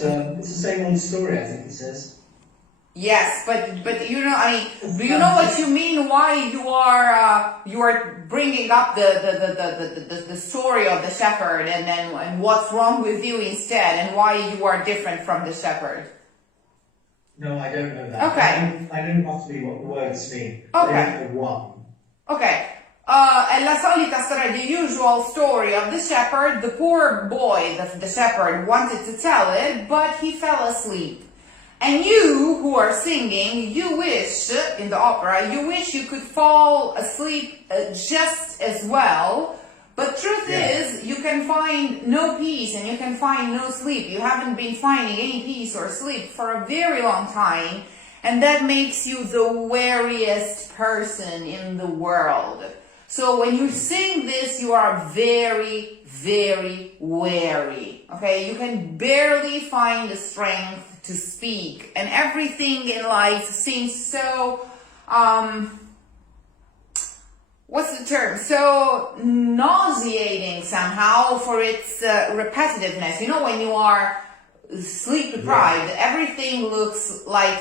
but it's the same old story, I think he says. Yes, but you know, do you know what you mean? Why you are bringing up the story of the shepherd and what's wrong with you instead, and why you are different from the shepherd? No, I don't know that. Okay. I know roughly what the words mean. Okay. I don't know one. Okay. È la solita storia, the usual story of the shepherd. The poor boy, the shepherd, wanted to tell it, but he fell asleep. And you, who are singing, you wish, in the opera, you wish you could fall asleep just as well. But truth is, you can find no peace and you can find no sleep. You haven't been finding any peace or sleep for a very long time. And that makes you the weariest person in the world. So when you sing this, you are very, very weary. Okay? You can barely find the strength to speak, and everything in life seems so what's the term, so nauseating somehow for its repetitiveness. You know, when you are sleep deprived, everything looks like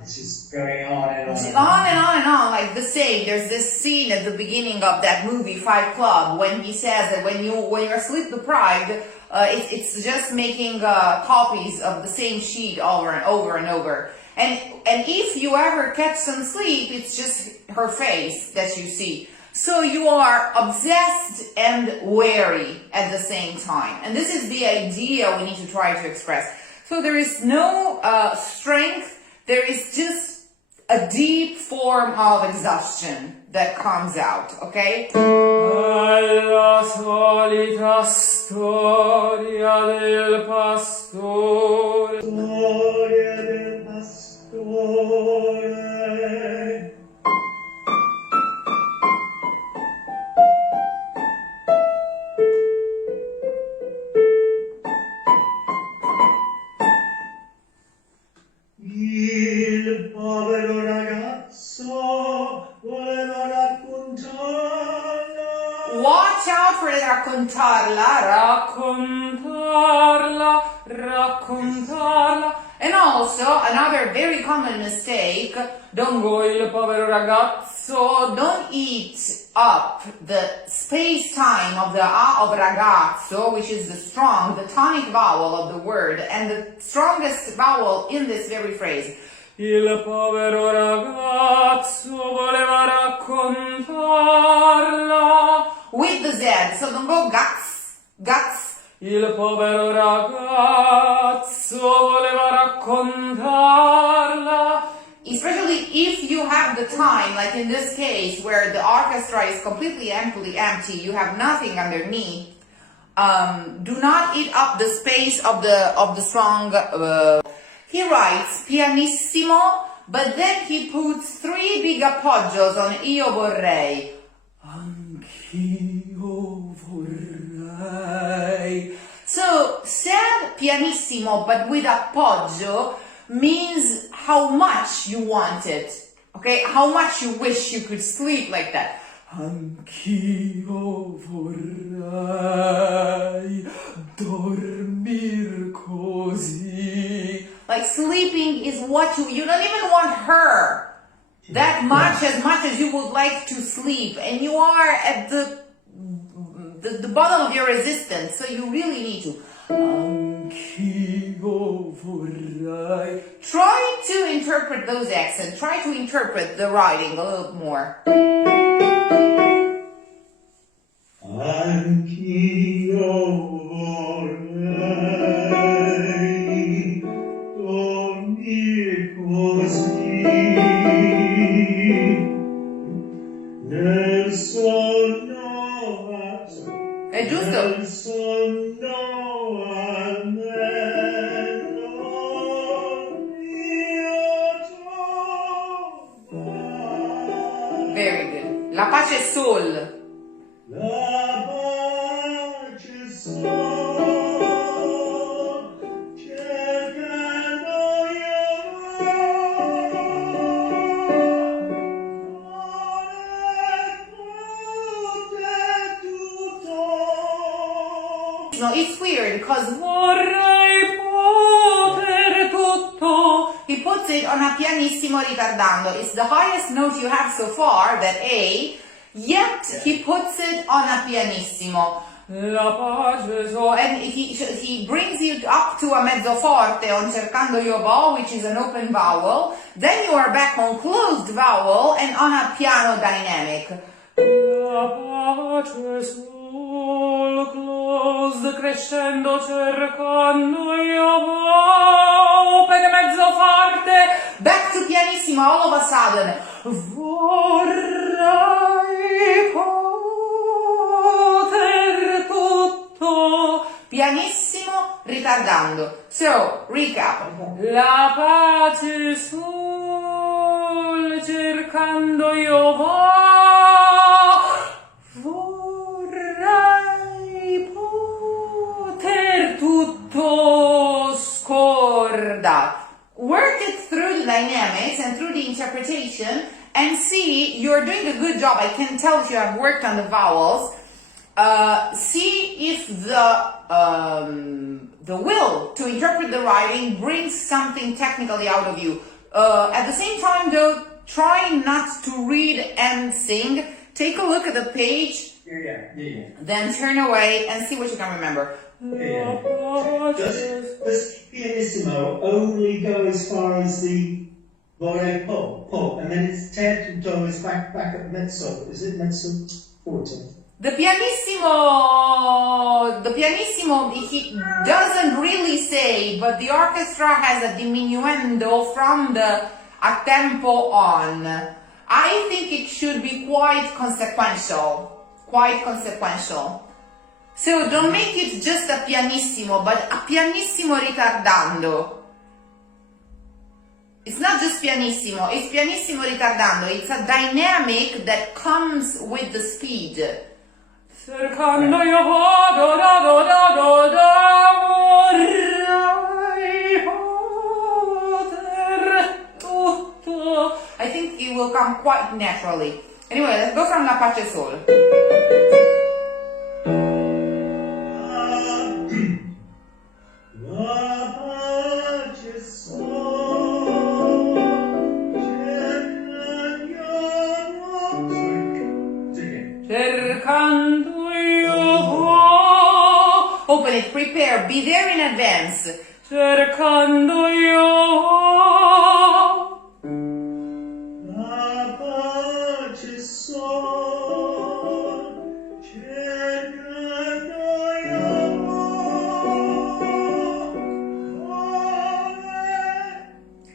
it's just going on and on and on, like the same. There's this scene at the beginning of that movie Fight Club when he says that when you're sleep deprived, it's just making copies of the same sheet over and over and over. And if you ever catch some sleep, it's just her face that you see. So you are obsessed and weary at the same time. And this is the idea we need to try to express. So there is no strength. There is just a deep form of exhaustion that comes out, okay? La solita storia del pastore. Storia del pastore. Il povero ragazzo voleva raccontarla. Watch out for raccontarla. And also, another very common mistake, don't go il povero ragazzo, don't eat up the space time of the a of ragazzo, which is the tonic vowel of the word, and the strongest vowel in this very phrase. Il povero ragazzo voleva raccontarla. With the Z, so don't go guts. Il povero ragazzo voleva raccontarla. Especially if you have the time, like in this case, where the orchestra is completely empty, you have nothing underneath. Do not eat up the space of the song. He writes pianissimo, but then he puts 3 big appoggios on io vorrei. Anch'io vorrei. So, said pianissimo, but with appoggio, means how much you want it. Okay? How much you wish you could sleep like that. Anch'io vorrei dormir così. Like sleeping is what you don't even want her that much as you would like to sleep, and you are at the bottom of your resistance, so you really need to. Anch'io vorrei. Try to interpret those accents. Try to interpret the writing a little more. Anch'io vorrei dormir così nel sonno. È giusto? Nel sonno almeno io trovo. Very good. La pace è sol. La pace sono, cercando io No, it's weird because Vorrei on a pianissimo ritardando. It's the highest note you have so far, that A, yet he puts it on a pianissimo. La pace So, and he brings you up to a mezzo forte on cercando io vo, which is an open vowel. Then you are back on closed vowel and on a piano dynamic. La pace sol closed crescendo cercando io vo open mezzo forte Back to pianissimo all of a sudden. vorrei poter tutto. Pianissimo ritardando. So, recap. La pace sol cercando io vo vorrei poter tutto Scorda. Work it through the dynamics and through the interpretation and see, you're doing a good job. I can tell if you have worked on the vowels. See if the will to interpret the writing brings something technically out of you. At the same time though, try not to read and sing. Take a look at the page, Yeah. then turn away and see what you can remember. Does pianissimo only go as far as the vorrei po, and then it's ter tutto is back at mezzo. Is it mezzo forte? The pianissimo, he doesn't really say, but the orchestra has a diminuendo from the a tempo on. I think it should be quite consequential. So don't make it just a pianissimo, but a pianissimo ritardando. It's not just pianissimo, it's pianissimo ritardando. It's a dynamic that comes with the speed. Cercando io vo do vorrei poter tutto. I think it will come quite naturally. Anyway, let's go from La Pace Sol. Cercando io vo Open it, prepare, be there in advance. cercando io La pace sol, cercando io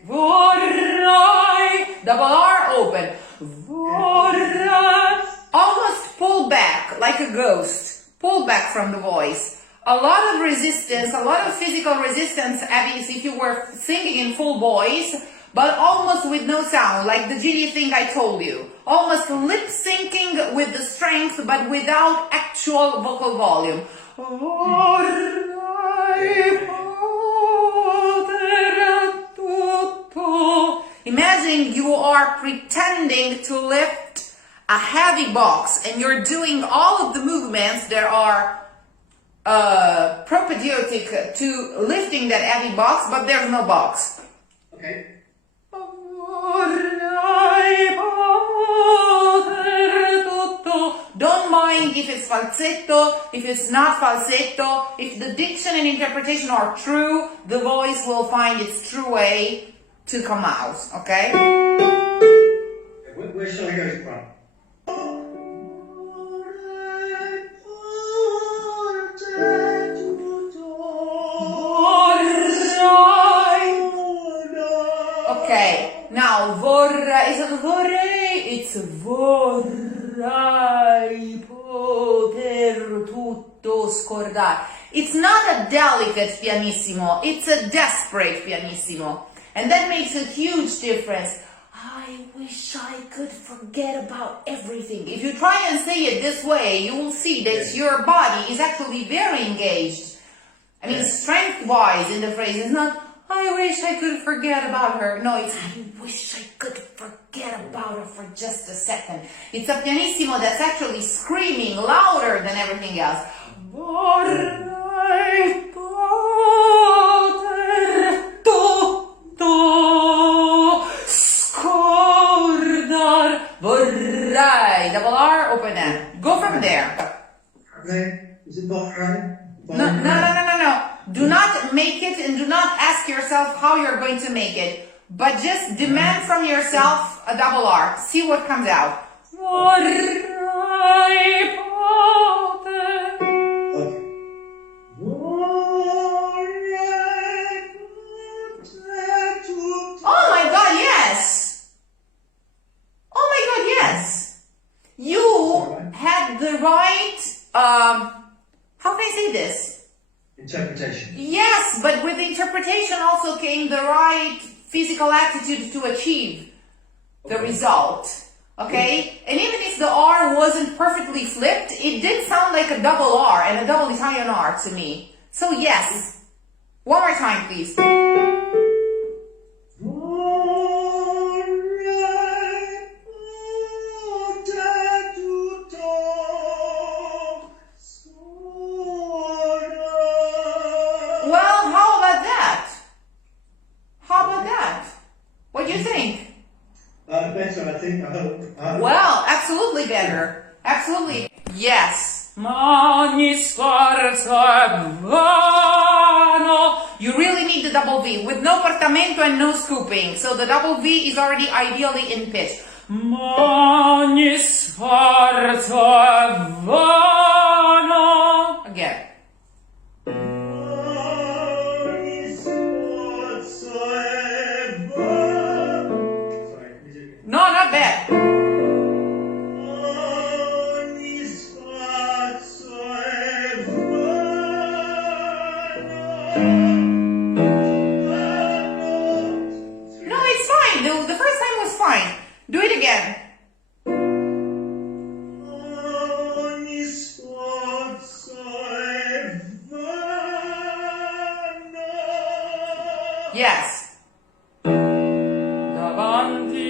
vorrei Double R, open. vorrei Almost pull back, like a ghost. Pull back from the voice. A lot of resistance, a lot of physical resistance, as if you were singing in full voice, but almost with no sound, like the Gilly thing I told you. Almost lip syncing with the strength, but without actual vocal volume. vorrei poter tutto. Imagine you are pretending to lift a heavy box and you're doing all of the movements that are propedeutic to lifting that heavy box, but there's no box. Okay. Vorrei poter tutto. Don't mind if it's falsetto, if it's not falsetto. If the diction and interpretation are true, the voice will find its true way to come out, okay? Where shall I go from? Okay, now vorrei, isn't vorrei, it's vorrei poter tutto scordare. It's not a delicate pianissimo, it's a desperate pianissimo. And that makes a huge difference. I wish I could forget about everything. If you try and say it this way, you will see that your body is actually very engaged. I mean, strength-wise in the phrase, it's not, I wish I could forget about her. No, it's, I wish I could forget about her for just a second. It's a pianissimo that's actually screaming louder than everything else. Vorrei poter tutto. double R, open M. Go from there. Right? Is it not right? No. Do not make it and do not ask yourself how you're going to make it, but just demand from yourself a double R. See what comes out. Vorrei poter. Okay. Oh my God, yes! Oh my God, yes! You had the right, how can I say this? Interpretation. Yes, but with the interpretation also came the right physical attitude to achieve the result. Okay? And even if the R wasn't perfectly flipped, it did sound like a double R and a double Italian R to me. So yes. One more time, please. Well, how about that? How about that? What do you think? Better, I think, I hope. Well, absolutely better. Absolutely. Yes. Ma ogni sforzo è vano. You really need the double V with no portamento and no scooping. So the double V is already ideally in pitch. Ma ogni sforzo è vano. Again. No, not bad. No, it's fine. The first time was fine. Do it again. Yes. Davanti.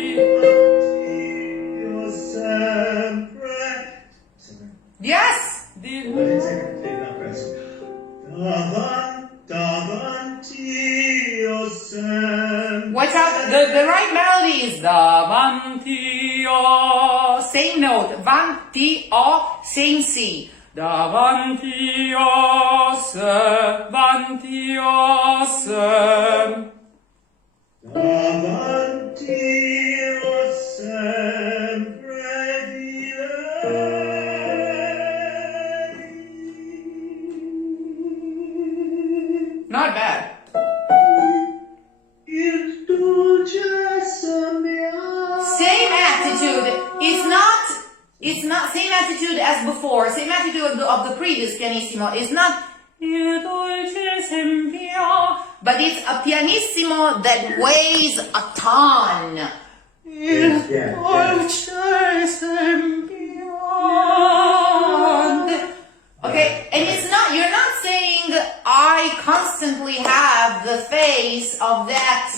Yes. Di Watch out. The right melody is davanti o. same note. Van, Ti, O, same C. Davanti o se. Davanti o se. Not bad. Same attitude. It's not same attitude as before. Same attitude of the previous pianissimo. It's not, Il dolce sempia. but it's a pianissimo that weighs a ton. Il Yeah. dolce sempiante. Okay, and it's not, you're not saying I constantly have the face of that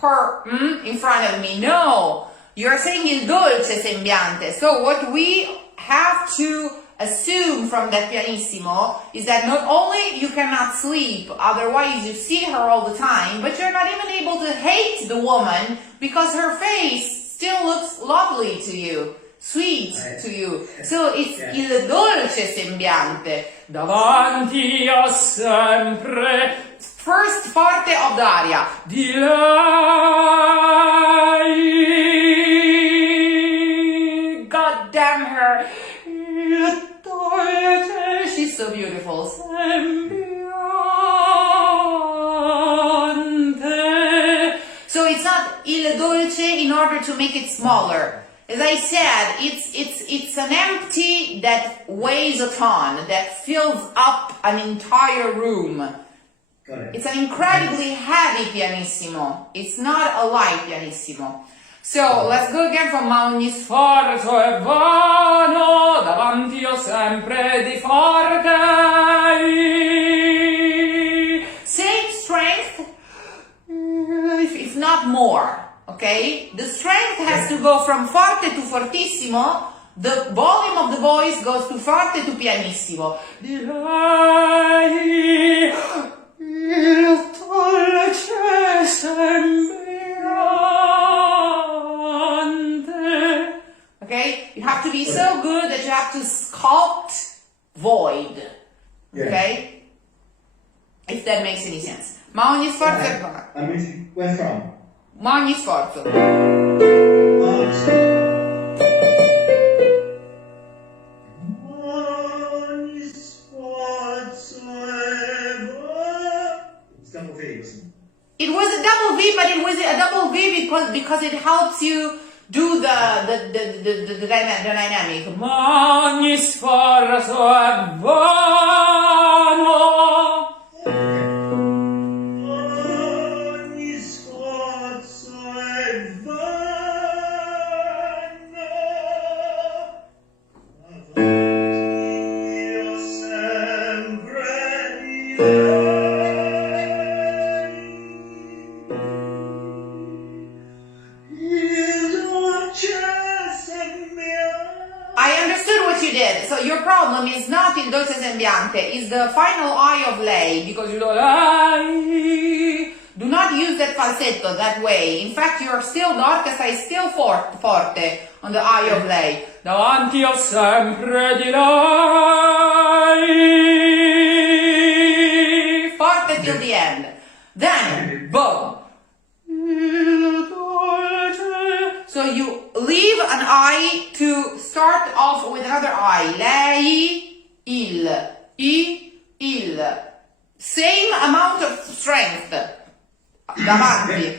her in front of me. No, you're saying il dolce sembiante. So what we have to assume from that pianissimo is that not only you cannot sleep, otherwise you see her all the time, but you're not even able to hate the woman because her face still looks lovely to you, sweet to you. So it's il dolce sembiante. Davanti a sempre First parte of the aria. di lei. God damn her. Il dolce She's so beautiful. sembiante. So it's not il dolce in order to make it smaller. As I said, it's an empty that weighs a ton, that fills up an entire room. Got it. It's an incredibly heavy pianissimo. It's not a light pianissimo. So let's go again from ma ogni Sforzo è vano, davanti ho sempre di forte. same strength, if not more. Okay? The strength has to go from forte to fortissimo. The volume of the voice goes to forte to pianissimo. Di lei, il dolce sembiante. Okay? that makes any sense. Ma ogni sforzo è vano. I'm with you. Where from? Ma ogni sforzo. Oh, ogni sforzo è vano. It's double V, isn't it? It was a double V, but it was a double V because it helps you do the dynamic. Ma ogni sforzo è vano. Ogni sforzo è vano. Avanti io sempre direi. Il dolce mio. I understood what you did. So your problem is not il dolce sembiante, it's the final I of lei, because you don't lei. Do not use that falsetto that way. In fact, the orchestra is still forte on the I of lei. Davanti ho sempre di lei. Forte till the end. Then, boom. So you leave an I to start off with another I. Lei, il. Same amount of strength. Davanti.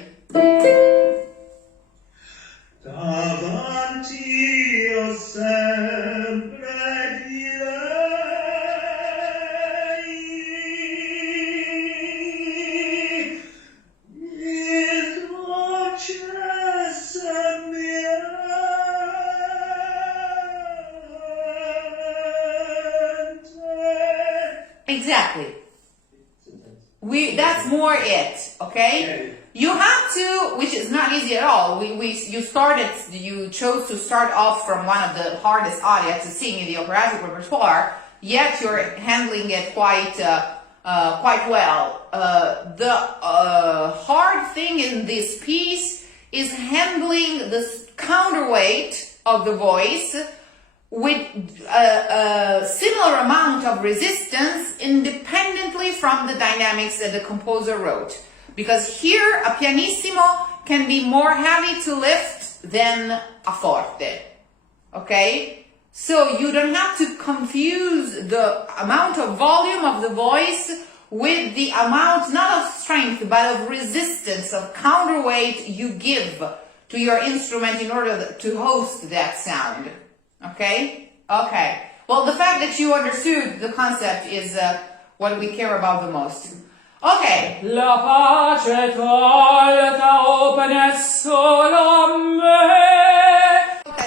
Davanti io sempre direi. Il dolce sembiante. Exactly. That's more it, okay? You have to, which is not easy at all. You chose to start off from one of the hardest arias to sing in the operatic repertoire, yet you're handling it quite well. The hard thing in this piece is handling the counterweight of the voice with a similar amount of resistance independently from the dynamics that the composer wrote. Because here a pianissimo can be more heavy to lift than a forte. Okay? So you don't have to confuse the amount of volume of the voice with the amount, not of strength, but of resistance, of counterweight you give to your instrument in order to host that sound. Okay? Okay. Well, the fact that you understood the concept is what we care about the most. Okay. La pace tolta opene solo a me.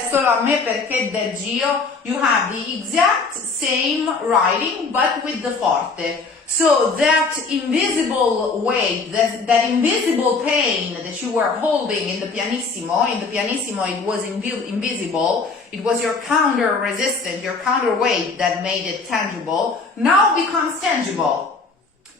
Solo a me perché del Gio, you have the exact same writing but with the forte. So that invisible weight, that invisible pain that you were holding in the pianissimo it was invisible. It was your counter resistance, your counterweight that made it tangible. Now becomes tangible.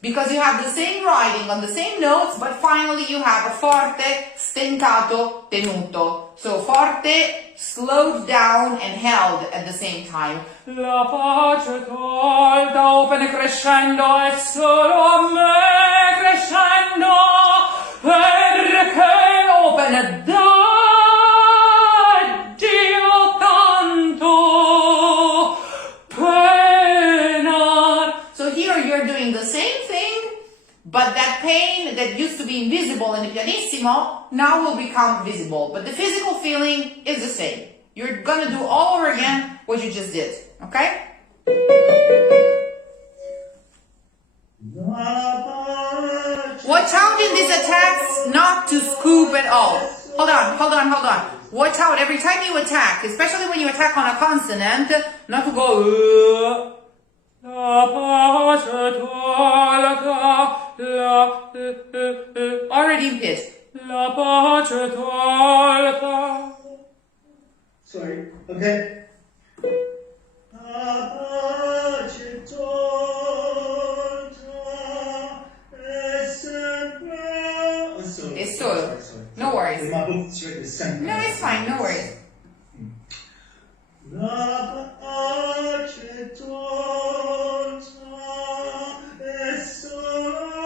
Because you have the same writing on the same notes, but finally you have a forte, stentato, tenuto. So forte, slowed down and held at the same time. La pace tolta opene crescendo è solo a me crescendo, perché opene da Dio tanto pena. So here you're doing the same thing, but that pain that used to be invisible in the pianissimo now will become visible. But the physical feeling is the same. You're gonna do all over again what you just did. Okay? Watch out in these attacks not to scoop at all. Hold on. Watch out every time you attack, especially when you attack on a consonant, not to go. La pace tolta, Already in pitch. la pace tolta. Sorry, okay. La pace tolta è sempre... Oh, solo. It's solo. Sorry. No worries. In my book it's written as sempre. No, it's fine. No worries. La pace tolta è solo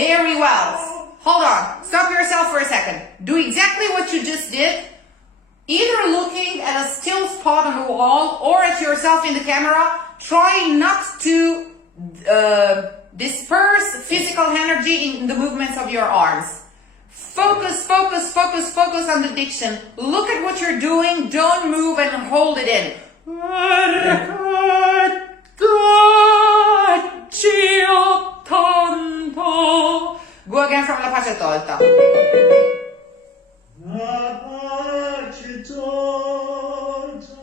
Very well. Hold on. Stop yourself for a second. Do exactly what you just did. Either looking at a still spot on the wall or at yourself in the camera. Try not to disperse physical energy in the movements of your arms. Focus, focus, focus, focus on the diction. Look at what you're doing. Don't move and hold it in. Go again from la pace tolta. La pace tolta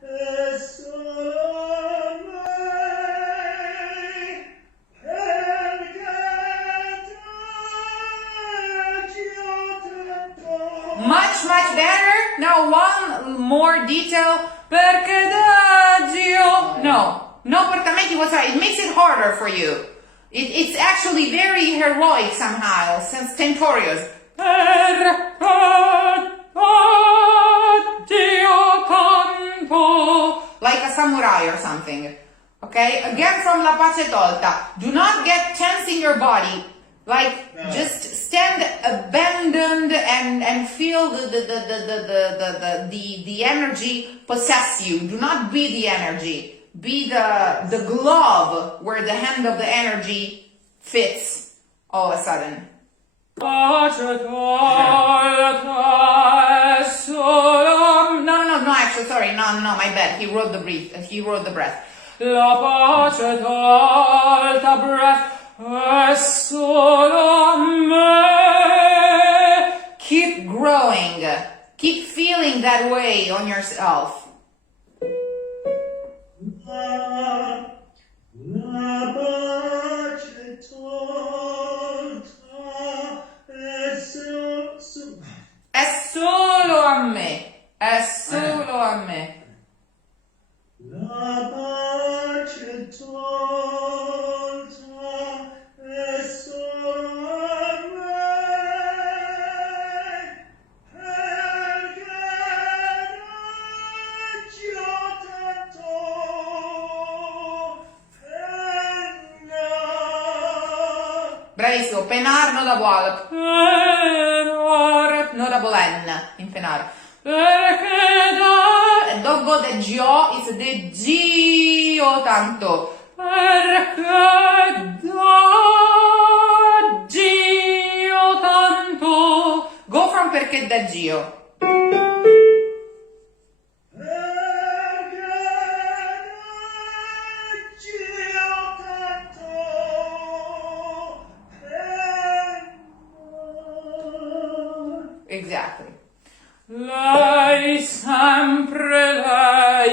è solo me, perché Much better. Now one more detail. Perché d'addio. No portamenti whatsoever. It makes it harder for you. It's actually very heroic somehow, stentorious. Like a samurai or something. Okay? Again from La Pace Tolta. Do not get tense in your body. Like, just stand abandoned and feel the energy possess you. Do not be the energy. Be the glove where the hand of the energy fits all of a sudden. No, actually, sorry, no, my bad. He wrote the breath. La pace tolta breath è solo me. Keep growing. Keep feeling that way on yourself. La pace tolta è È solo a me. È solo a me. La pace tolta è solo a me, perché raggio tanto Bravissimo, penar no double. No double N in penar. Perché da dopo the gio is the gio tanto. Perché da gio tanto. Go from perché da gio. Exactly. Lei sempre lei.